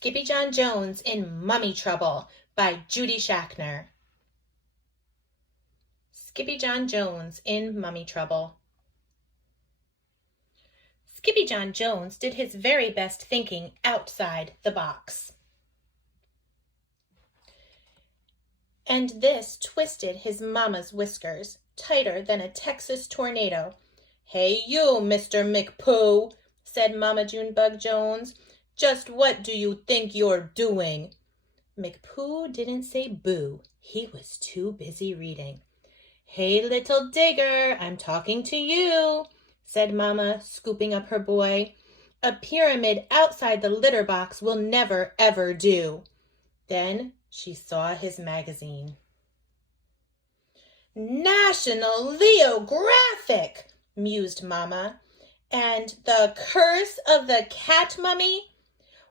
Skippyjon Jones in Mummy Trouble by Judy Schachner. Skippyjon Jones in Mummy Trouble. Skippyjon Jones did his very best thinking outside the box. And this twisted his mama's whiskers tighter than a Texas tornado. "Hey you, Mr. McPooh," said Mama Junebug Jones. "Just what do you think you're doing?" McPooh didn't say boo. He was too busy reading. "Hey, little digger, I'm talking to you," said Mama, scooping up her boy. "A pyramid outside the litter box will never, ever do." Then she saw his magazine. "National Geographic," mused Mama. "And The Curse of the Cat Mummy?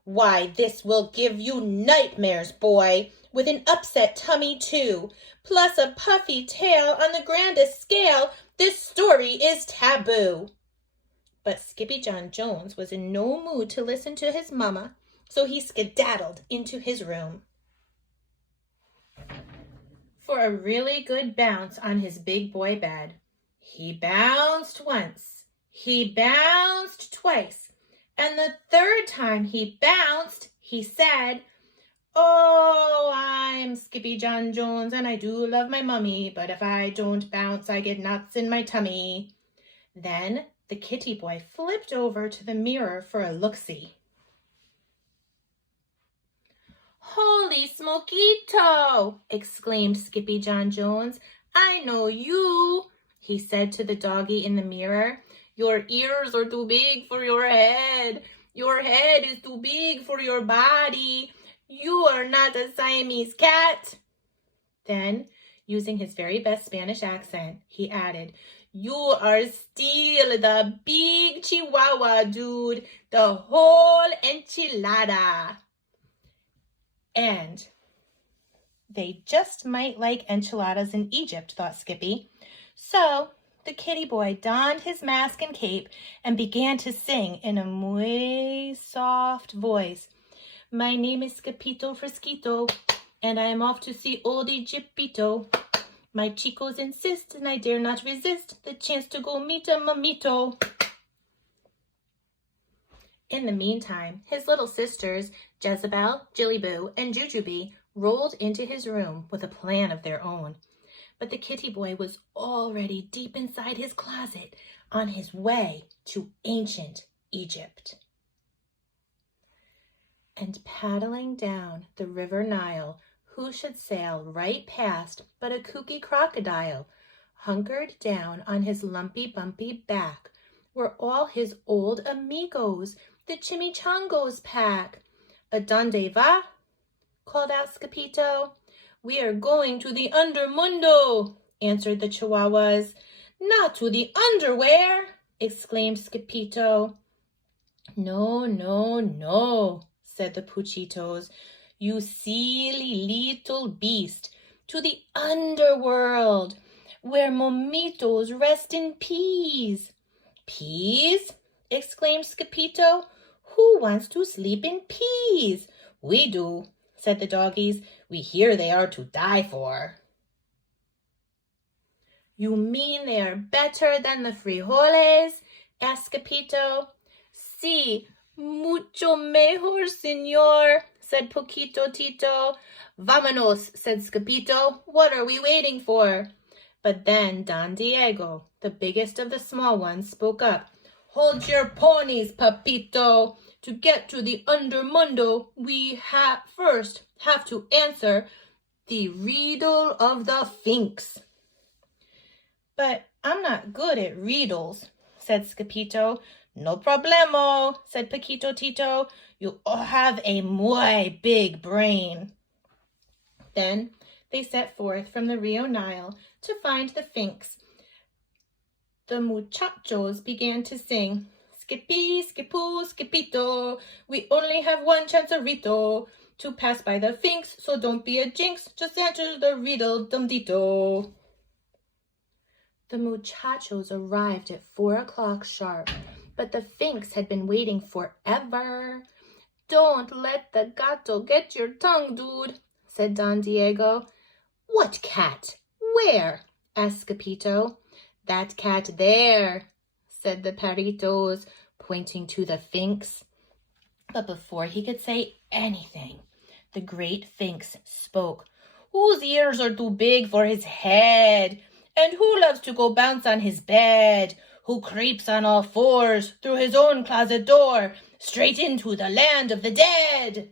Why, this will give you nightmares, boy, with an upset tummy, too, plus a puffy tail on the grandest scale. This story is taboo." But Skippyjon Jones was in no mood to listen to his mama, so he skedaddled into his room. For a really good bounce on his big boy bed. He bounced once, he bounced twice, and the third time he bounced, he said, "Oh, I'm Skippyjon Jones, and I do love my mummy, but if I don't bounce, I get knots in my tummy." Then the kitty boy flipped over to the mirror for a look-see. "Holy smokito!" exclaimed Skippyjon Jones. "I know you," he said to the doggy in the mirror. "Your ears are too big for your head. Your head is too big for your body. You are not a Siamese cat." Then, using his very best Spanish accent, he added, "You are still the big Chihuahua dude, the whole enchilada." And they just might like enchiladas in Egypt, thought Skippy. So the kitty boy donned his mask and cape and began to sing in a muy soft voice. "My name is Skippito Frisquito, and I am off to see old Egyptito. My chicos insist, and I dare not resist the chance to go meet a mamito." In the meantime, his little sisters, Jezebel, Jillyboo, and Jujubee, rolled into his room with a plan of their own. But the kitty boy was already deep inside his closet on his way to ancient Egypt. And paddling down the river Nile, who should sail right past but a kooky crocodile? Hunkered down on his lumpy bumpy back were all his old amigos, the Chimichango's pack. "Adonde va?" called out Skippito. "We are going to the undermundo," answered the Chihuahuas. "Not to the underwear," exclaimed Skippito. "No, no, no," said the Puchitos. "You silly little beast, to the underworld, where momitos rest in peace." "Peas?" exclaimed Skippito. "Who wants to sleep in peas?" "We do," said the doggies. "We hear they are to die for." "You mean they are better than the frijoles?" asked Skippito. "Sí, mucho mejor, señor," said Poquito Tito. "Vámonos," said Skippito. "What are we waiting for?" But then Don Diego, the biggest of the small ones, spoke up. "Hold your ponies, Papito. To get to the undermundo, we first have to answer the riddle of the Sphinx." "But I'm not good at riddles," said Skippito. "No problemo," said Paquito Tito. "You have a muy big brain." Then they set forth from the Rio Nile to find the Sphinx. The muchachos began to sing, "Skippy, Skippoo, Skippito, we only have one chancerito to pass by the Sphinx, so don't be a jinx, just answer the riddle, dum-dito." The muchachos arrived at 4 o'clock sharp, but the Sphinx had been waiting forever. Don't let the gato get your tongue, dude, said Don Diego. What cat? Where? asked Skippyjo. That cat there, said the perritos, pointing to the Sphinx. But before he could say anything, the great Sphinx spoke. Whose ears are too big for his head? And who loves to go bounce on his bed? Who creeps on all fours through his own closet door, straight into the land of the dead?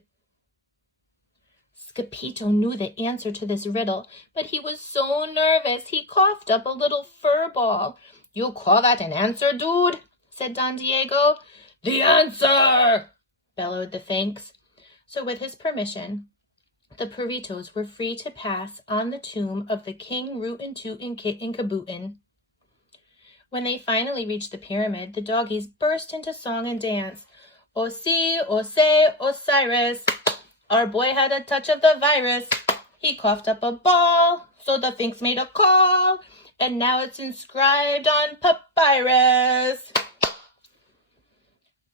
Skippyjo knew the answer to this riddle, but he was so nervous he coughed up a little fur ball. You call that an answer, dude? said Don Diego. The answer! bellowed the Sphinx. So with his permission, the perritos were free to pass on the tomb of the King Rootin' Tootin' Kitten Kabootin'. When they finally reached the pyramid, the doggies burst into song and dance. O see, O say, Osiris, our boy had a touch of the virus. He coughed up a ball, so the Sphinx made a call, and now it's inscribed on papyrus.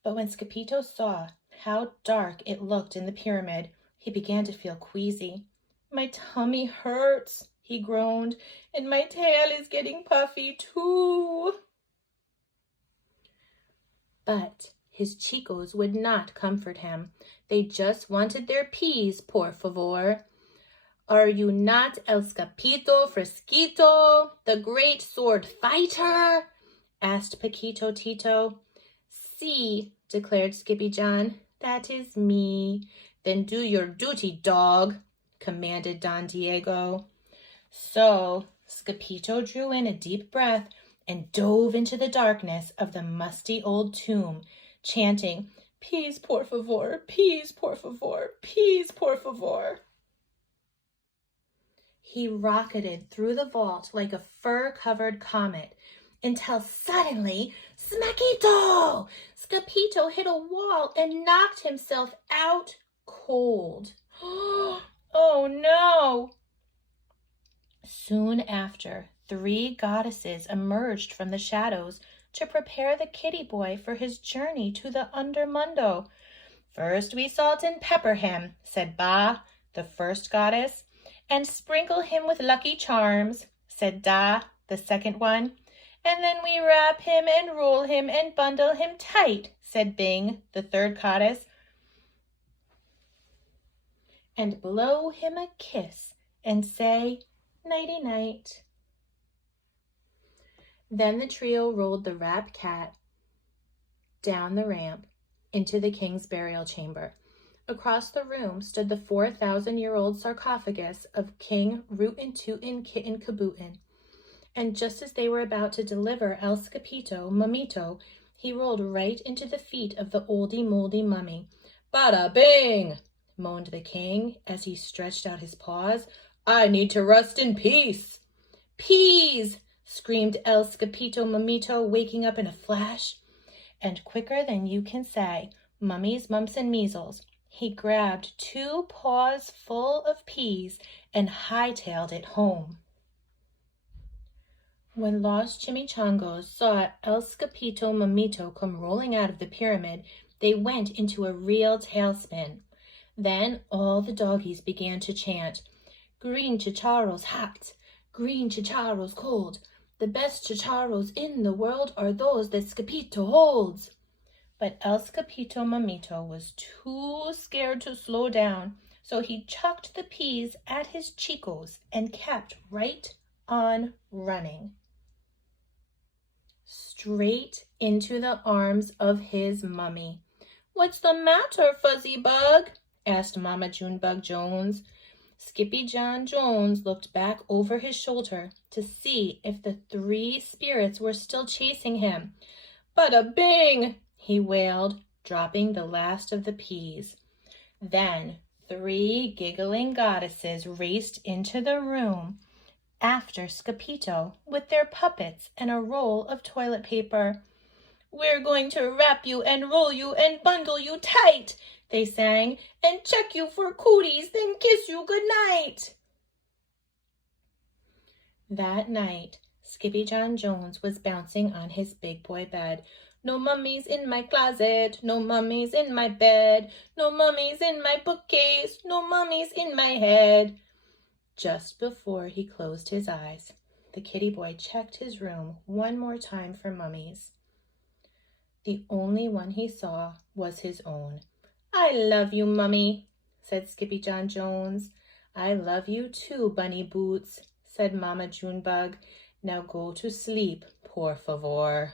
But when Skippyjo saw how dark it looked in the pyramid, he began to feel queasy. My tummy hurts, he groaned, and my tail is getting puffy too. But his chicos would not comfort him. They just wanted their peas, por favor. Are you not El Scapito Fresquito, the great sword fighter? asked Paquito Tito. See, declared Skippyjon, that is me. Then do your duty, dog, commanded Don Diego. So Skippyjo drew in a deep breath and dove into the darkness of the musty old tomb, chanting, Peas, por favor, peas, por favor, peas, por favor. He rocketed through the vault like a fur-covered comet, until suddenly, smackito! Skippyjo hit a wall and knocked himself out cold. Oh no! Soon after, 3 goddesses emerged from the shadows to prepare the kitty boy for his journey to the undermundo. First we salt and pepper him, said Ba, the first goddess, and sprinkle him with lucky charms, said Da, the second one. And then we wrap him and roll him and bundle him tight, said Bing, the third goddess, and blow him a kiss and say, nighty-night. Then the trio rolled the wrapped cat down the ramp into the king's burial chamber. Across the room stood the 4,000-year-old sarcophagus of King Rootin' Tootin' Kitten Kabootin'. And just as they were about to deliver El Scapito Mamito, he rolled right into the feet of the oldie-moldy mummy. Bada bing! moaned the king as he stretched out his paws. I need to rest in peace. Peas! screamed El Scapito Mamito, waking up in a flash. And quicker than you can say, mummies, mumps, and measles, he grabbed 2 paws full of peas and hightailed it home. When Los Chimichangos saw El Scapito Mamito come rolling out of the pyramid, they went into a real tailspin. Then all the doggies began to chant, Green chicharros hot, green chicharros cold. The best chicharros in the world are those that Skippyjo holds. But El Scapito Mamito was too scared to slow down, so he chucked the peas at his chicos and kept right on running. Straight into the arms of his mummy. What's the matter, Fuzzy Bug? asked Mama Junebug Jones. Skippyjon Jones looked back over his shoulder to see if the 3 spirits were still chasing him. Bada bing! he wailed, dropping the last of the peas. Then 3 giggling goddesses raced into the room after Skippyjo with their puppets and a roll of toilet paper. We're going to wrap you and roll you and bundle you tight, they sang, and check you for cooties, then kiss you goodnight. That night, Skippyjon Jones was bouncing on his big boy bed, No mummies in my closet, no mummies in my bed, no mummies in my bookcase, no mummies in my head. Just before he closed his eyes, the kitty boy checked his room one more time for mummies. The only one he saw was his own. I love you, Mummy, said Skippyjon Jones. I love you too, Bunny Boots, said Mama Junebug. Now go to sleep, por favor.